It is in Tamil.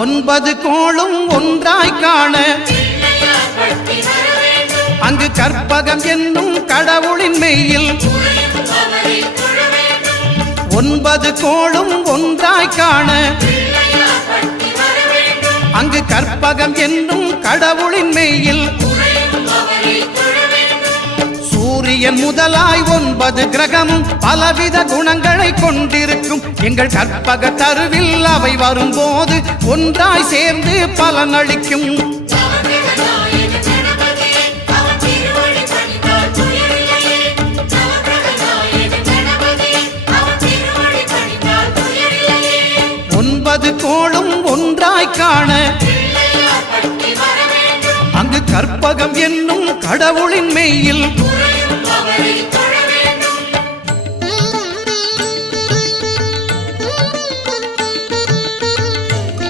ஒன்பது கோளும் ஒன்றாய் காண அங்கு கற்பகம் என்னும் கடவுளின் மெய்யில் ஒன்பது கோளும் ஒன்றாய் காண அங்கு கற்பகம் என்னும் கடவுளின் மெய்யில் சூரியன் முதலாய் 9 கிரகமும் பலவித குணங்களை கொண்டிருக்கும் எங்கள் கற்பக தருவில் அவை வரும்போது ஒன்றாய் சேர்ந்து பலனளிக்கும். ஒன்பது கோளும் ஒன்றாய் காண அங்கு கற்பகம் என்னும் கடவுளின் மெய்யில்